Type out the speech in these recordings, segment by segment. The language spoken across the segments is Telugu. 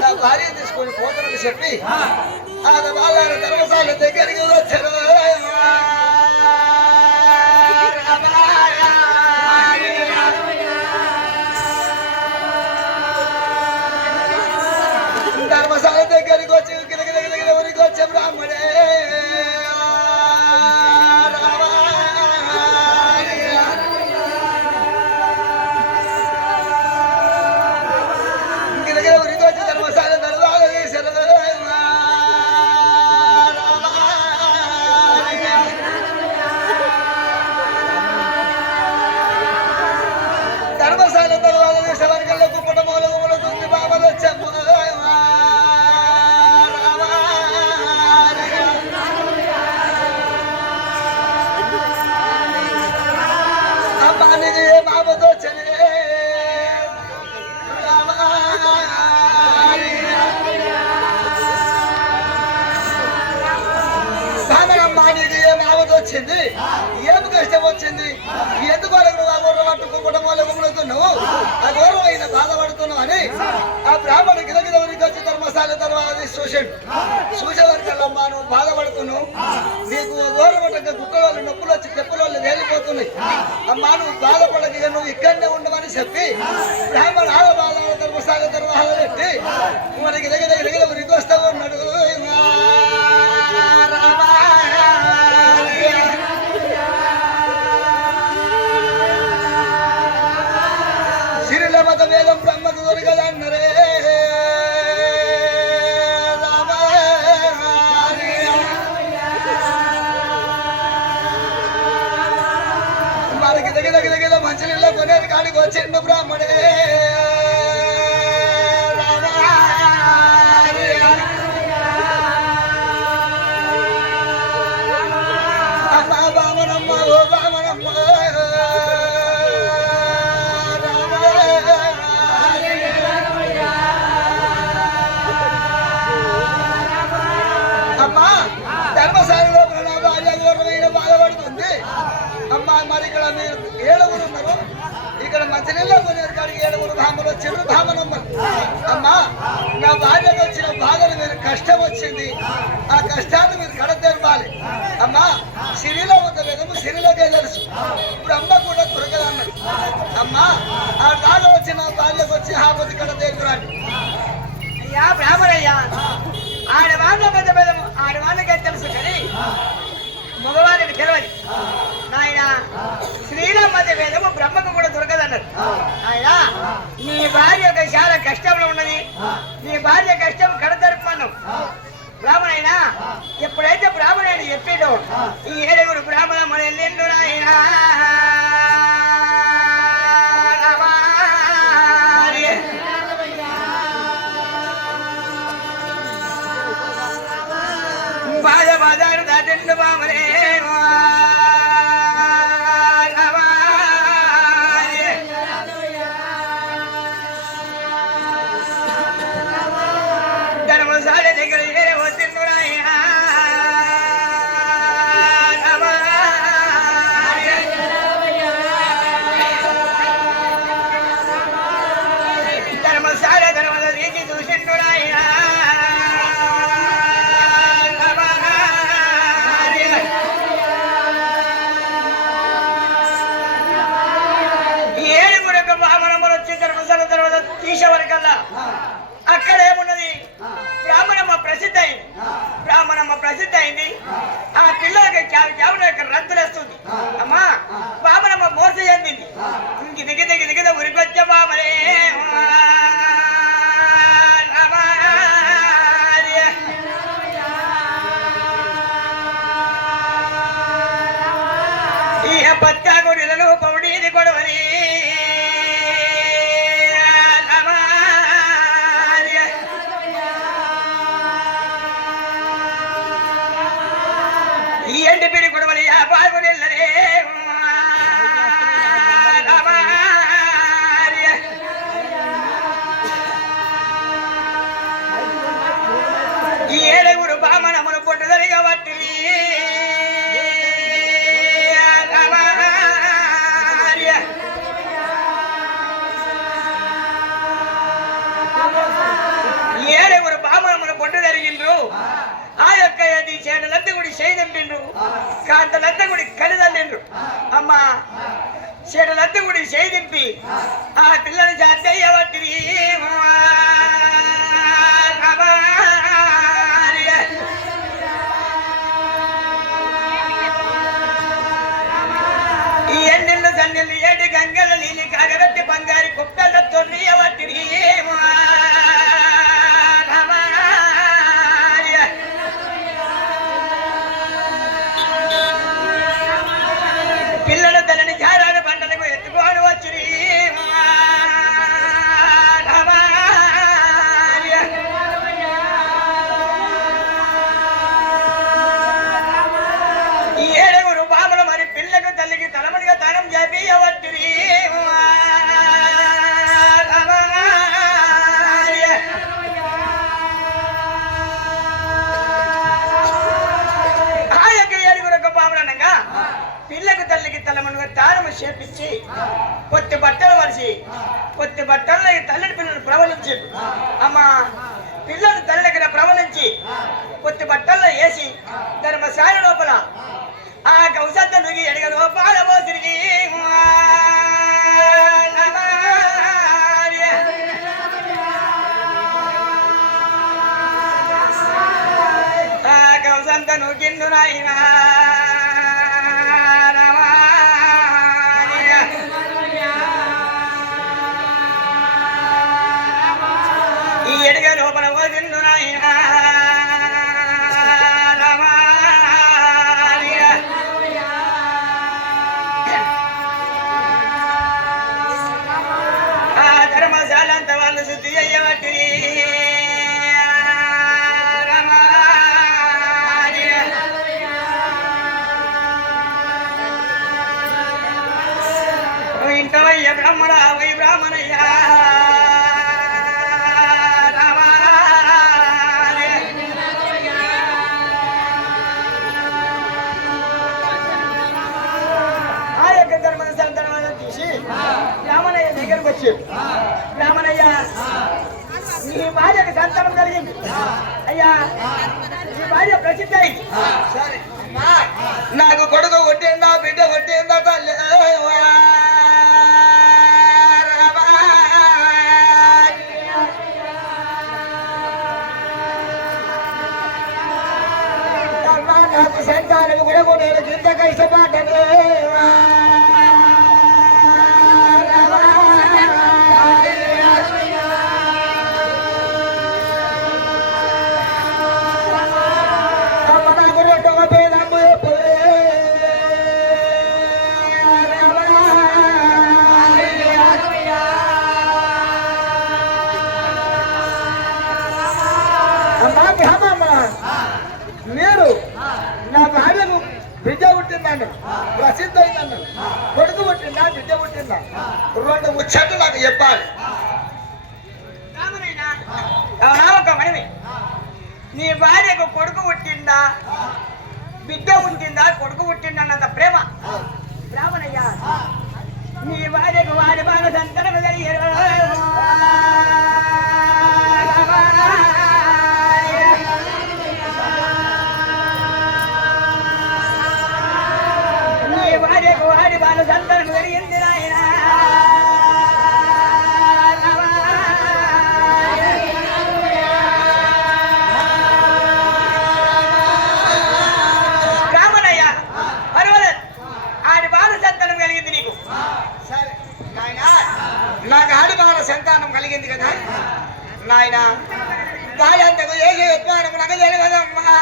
నా భార్య తీసుకొని పోతానని చెప్పి వాళ్ళ ధర్మశాల దగ్గరికి వచ్చారు. ధర్మశాల దగ్గరికి వచ్చి ఊరికి వచ్చే బ్రాహ్మణే వచ్చింది. ఏమి కష్టం వచ్చింది? ఎందుకు గౌరవ పట్టుకోవడం వల్ల గుమ్ములుతున్నావు, ఆ గౌరవం అయినా బాధపడుతున్నావు అని ఆ బ్రాహ్మణ గిరగిర ఊరికి వచ్చి ధర్మశాల తర్వాత చూసేవారికల్లమ్మా నువ్వు బాధపడుతున్నావు, నీకు గౌరవటంగా గుక్కల వాళ్ళు నొప్పులు వచ్చి చెప్పుల వాళ్ళు వేలిపోతున్నాయి, అమ్మా నువ్వు బాధపడక నువ్వు ఇక్కడనే ఉండమని చెప్పి బ్రాహ్మణ బాధ ధర్మశాల తర్వాత పెట్టి మనకి గిరగిర ఊరికి వస్తా ఉన్నాడు. వేదం బ్రహ్మకు దొరకదన్నరే మనకి దగ్గర మంచి నీళ్ళ కొనేది కాడికి వచ్చిండు బ్రాహ్మణే. అమ్మా బామనమ్మ ఓ బామనమ్మ మరి ఇక్కడ మీరు 7 ఉన్నారు. ఇక్కడ మంచినీళ్ళ కొనేరు కాడికి 7 భామలు వచ్చారు. భామనమ్మ అమ్మా నా భార్యకు వచ్చిన బాధలు మీరు కష్టం వచ్చింది, ఆ కష్టాన్ని మీరు కడతెరపాలి అమ్మా. సిరిలో ఉన్న విధము సిరిలోకే తెలుసు, ఇప్పుడు అమ్మ కూడా దొరకదన్నాడు. అమ్మా ఆ బాధ వచ్చిన భార్యకు వచ్చి ఆపతి కడతెరుకురాండి. అయ్యా బ్రాహ్మణయ్యా, ఆడవాళ్ళ మధ్య భేదము ఆడవాళ్ళకే తెలుసు కానీ మగవారికి తెలియదు నాయన. స్త్రీల మధ్య భేదము బ్రహ్మకు కూడా దొరకదన్నారు ఆయన. నీ భార్య చాలా కష్టంలో ఉన్నది, నీ భార్య కష్టం కడతరుపన్నావు బ్రాహ్మణైనా. ఎప్పుడైతే బ్రాహ్మణుడు చెప్పాడో ఈ 7 బ్రాహ్మణ మన ఎల్లిండు నాయన. బాధ దాటెండు బామనే ప్రసిద్ధి అయింది. ఆ పిల్లలకి కేవలం రద్దులేస్తుంది. అమ్మా బాబనమ్మ మోస చెందింది. దిగద ఉరికొచ్చే బాబలే ఈ పత్యాగుడిలను పౌడీది గొడవని ఈ ఎండి పిడి గొడవలి ఆ బాగునిల్లరే ఈ ఏడుగురు బామనమును పొట్టుదలిగా బట్టి ఏడుగురు బామనమును పొట్టు జరిగిండ్రు. ఆ యొక్క చేటలంతగుడి చేయదంపిండ్రు. కాంతలంతగుడి కలిదండ్రు. అమ్మా చేటలంతగుడి చేయదింపి ఆ పిల్లని జాతయ్య బట్టి ఈ ఎన్నెళ్ళు సన్నెళ్ళు ఏడు గంగల నీలి కాగబెట్టి బంగారి కుక్కల తొర్రియ బట్టి పిల్లల తల్లిని జారాడు పంటలకు ఎత్తుకొని వచ్చి ఈ ఏడుగురు బాబులు మరి పిల్లకు తల్లికి తలమడిగా తనం చేపియవట్టి ఆ యొక్క ఏడుగురు బాబులనగా పిల్లకు తల్లికి తలమనుగా తారము చేపించి కొత్త బట్టలు వరిచి కొత్త బట్టలు తల్లిని పిల్లలు ప్రవలించి అమ్మ పిల్లలు తల్లి దగ్గర ప్రవలించి కొత్త బట్టల్లో వేసి ధర్మశాల లోపల ఆ కౌసంత నుగి ఎడగ లోపాల పోసిరిగి ఆ కౌసంత నుగిన్ను నాయనా ఈ ఎడగ లోపల పోసిండు నాయనా ఆ ధర్మశాల అంత వాళ్ళు శుద్ధి అయ్యబట్టి ఇంటవయ్య బ్రాహ్మణ వై బ్రాహ్మణయ్య ఆ యొక్క ధర్మశాల తర్వాత తీసి బ్రాహ్మణయ్య దగ్గరకు వచ్చి బ్రాహ్మణయ్య నీ భార్యకు సంతానం కలిగింది. అయ్యా నీ భార్య ప్రసిద్ధి అయింది. సరే నాకు కొడుకు కొట్టిందా బిడ్డ కొట్టిందా తల్లి నాకు సంతానం కూడా నేను చింత కష్టపడ్డను. నేను నా భార్యకు బిడ్డ పుట్టిందన్న ప్రసిద్ధ అయిందన్న కొడుకు పుట్టిందా బిడ్డ పుట్టిందా రెండు ముచ్చట్లు నాకు చెప్పాలి. ఒక మనవి నీ భార్యకు కొడుకు పుట్టిందా బిడ్డ పుట్టిందా కొడుకు పుట్టిందన్నంత ప్రేమ బ్రాహ్మణయ్య నీ భార్యకు వారి బాగా సంతనం కలిగారు. నీ భార్యకు వారి బాగా సంతనం కలిగింది నాయన. నాయన వాళ్ళంతకు ఏది యత్నం నాకు తెలియదమ్మా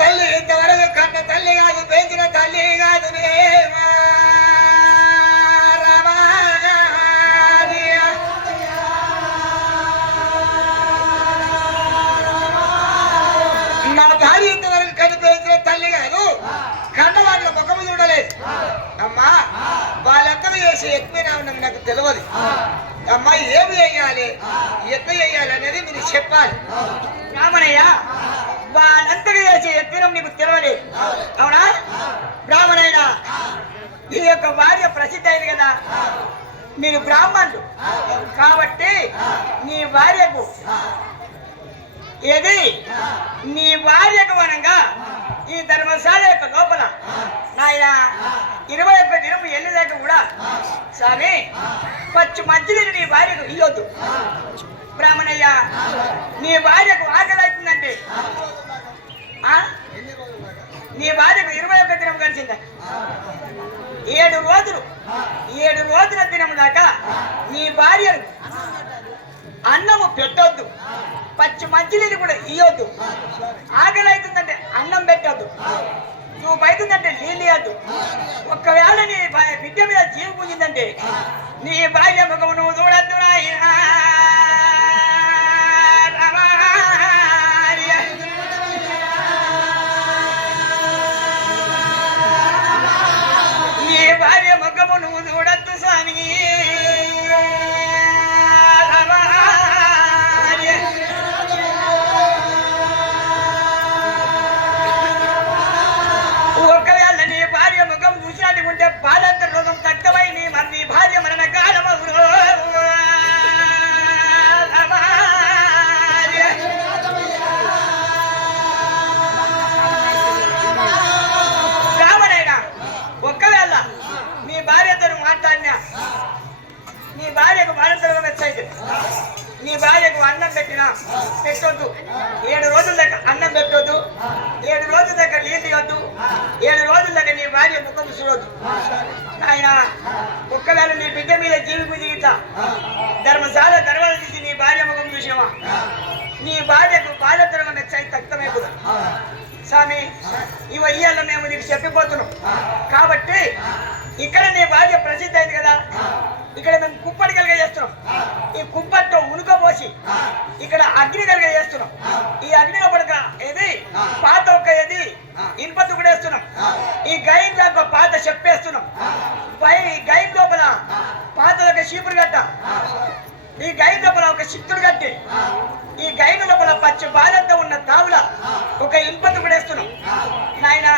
తల్లి ఇంతవరకు కన్న తల్లి కాదు పెంచిన తల్లి కాదు నా భార్య ఇంతవరకు కన్ను పెంచిన తల్లి కాదు కన్న వాళ్ళ ముఖము చూడలేదు అమ్మా వాళ్ళంతా చేసి ఎక్కువ నాకు తెలియదు అమ్మా ఏమి చేయాలి ఎట్లా చేయాలి అనేది మీరు చెప్పాలి రామణయ్య వాళ్ళంతగా చేసే ఎత్తినం నీకు తెలియలేదు అవునా బ్రాహ్మణైనా ఈ యొక్క భార్య ప్రసిద్ధి అయింది కదా మీరు బ్రాహ్మణులు కాబట్టి నీ భార్యకు ఏది నీ భార్యకు వనంగా ఈ ధర్మశాల యొక్క లోపల నాయన 21 దినం వెళ్ళేదాకా కూడా స్వామి పచ్చి మంచినీరు నీ భార్యకు ఇయ్యొద్దు బ్రాహ్మణయ్య నీ భార్యకు ఆకలి అవుతుందంటే నీ భార్యకు 21 దినం కలిసిందా 7 రోజుల దినం దాకా నీ భార్య అన్నము పెట్టొద్దు పచ్చి మంచినీళ్ళు కూడా ఇయ్యొద్దు ఆకలి అవుతుందంటే అన్నం పెట్టొద్దు నువ్వు అవుతుందంటే నీళ్ళు ఇవ్వద్దు ఒక్కవేళ నీ బిడ్డ మీద జీవి పుంజిందంటే నీ భార్య ముఖము నువ్వు చూడద్దు నీ భార్య ముఖము నువ్వు చూడద్దు స్వామి ఒకవేళ నీ భార్య ముఖం చూసినట్టు ఉంటే బాలంతర రోగం తక్కువై నీ భార్య మరణ కాలమవును రామనైనా ఒక్కవేళ నీ భార్యతో మాట్లాడినా నీ భార్యకు బాలంతరం వచ్చాయి నీ భార్యకు అన్నం పెట్టినా పెట్టొద్దు 7 రోజుల దాకా అన్నం పెట్టొద్దు 7 రోజుల దాకా నీళ్ళు ఇవ్వద్దు 7 రోజుల దాకా నీ భార్య ముఖం చూడొద్దు ఆయన ఒక్కవేళ నీ బిడ్డ మీద జీవికు జీవిత ధర్మశాల దర్వాజ తీసి నీ భార్య ముఖం చూసినవా నీ భార్యకు బాలతరంగా మెచ్చాయి తక్కువైపోదు స్వామి ఇవాళ మేము నీకు చెప్పిపోతున్నాం కాబట్టి ఇక్కడ నీ భార్య ప్రసిద్ధి అయింది కదా ఇక్కడ మేము కుప్పటి కలిగ చేస్తున్నాం ఈ కుప్పట్లో ఉనుకపోసి ఇక్కడ అగ్ని కలిగ చేస్తున్నాం ఈ అగ్ని పడక ఏది పాత ఒక్క ఏది ఇనుపత్తు కూడా వేస్తున్నాం ఈ గైన్ లో పాత చెప్పేస్తున్నాం ఈ గైన్ లోపల పాత ఒక చీపురు గట్ట ఈ గైన్ లోపల ఒక చిత్తుడు కట్టి ఈ గైన్ లోపల పచ్చి బాలంతా ఉన్న తావుల ఒక ఇనుపత్తు కూడా వేస్తున్నాం నాయన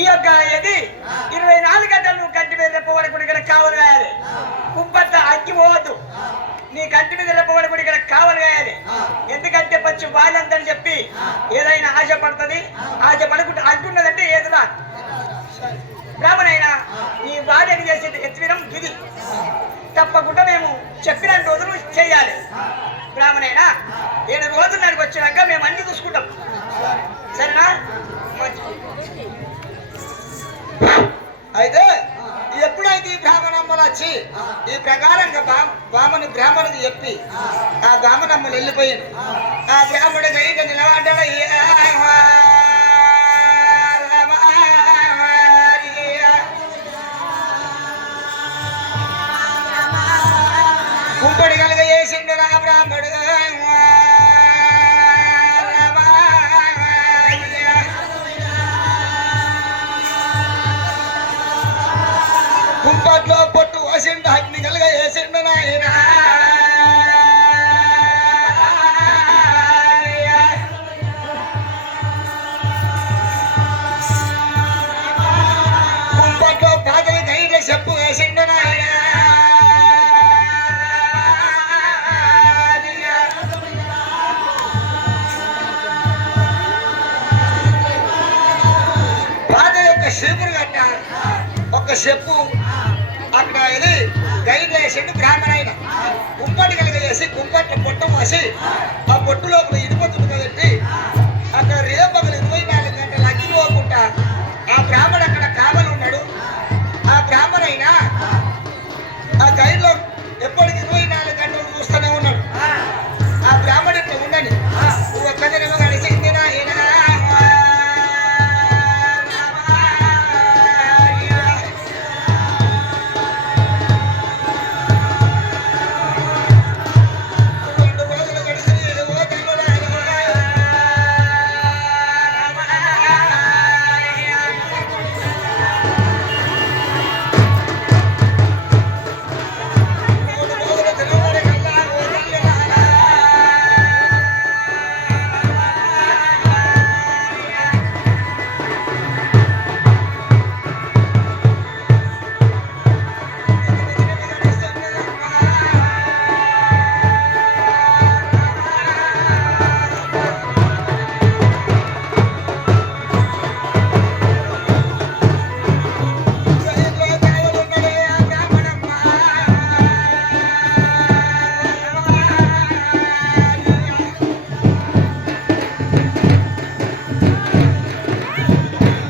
ఈ యొక్క ఇది 24 గంటలు నువ్వు కంటి మీద రెప్పబడి ఇక్కడ కావలు కాయాలి కుంపట్ట అగ్గి పోవద్దు నీ కంటి మీద రెప్పబడి ఇక్కడ కావలు కాయాలి ఎందుకంటే పచ్చి బాలంతని చెప్పి ఏదైనా ఆశ పడుతుంది ఆశ పడుకుంటే అంటున్నదంటే ఏదురా బ్రాహ్మణైనా నీ భార్యకు చేసే ఎత్తినం ఇది తప్పకుండా మేము చెప్పిన రోజులు చేయాలి బ్రాహ్మణైనా 7 రోజులు నాటికి వచ్చినాక మేము అన్ని చూసుకుంటాం సరేనా అయితే ఎప్పుడైతే ఈ బ్రాహ్మణమ్మలు వచ్చి ఈ ప్రకారంగా బ్రాహ్మణుడికి చెప్పి ఆ బ్రాహ్మణమ్మలు వెళ్ళిపోయింది ఆ బ్రాహ్మణుడికి అయితే నిలబడ్డాడు కుంపడి కలుగ చేసిండు రా బ్రాహ్మణుడు కుంపట్లో పొట్టు పోసిండు అగ్ని కలుగ చేసిండు నాయన కుంపట్లో పాదవి గైడ చెప్పు వేసిండు నాయన శివుడు గట్ట ఒక చెప్పు అక్కడ ఇది గైడ్ వేసిండు బ్రాహ్మణ కుంపటి కలిగ చేసి కుంపట్ల పొట్ట పోసి ఆ పొట్టులో ఇనుప తుమ్మ పెట్టి అక్కడ రేపగలి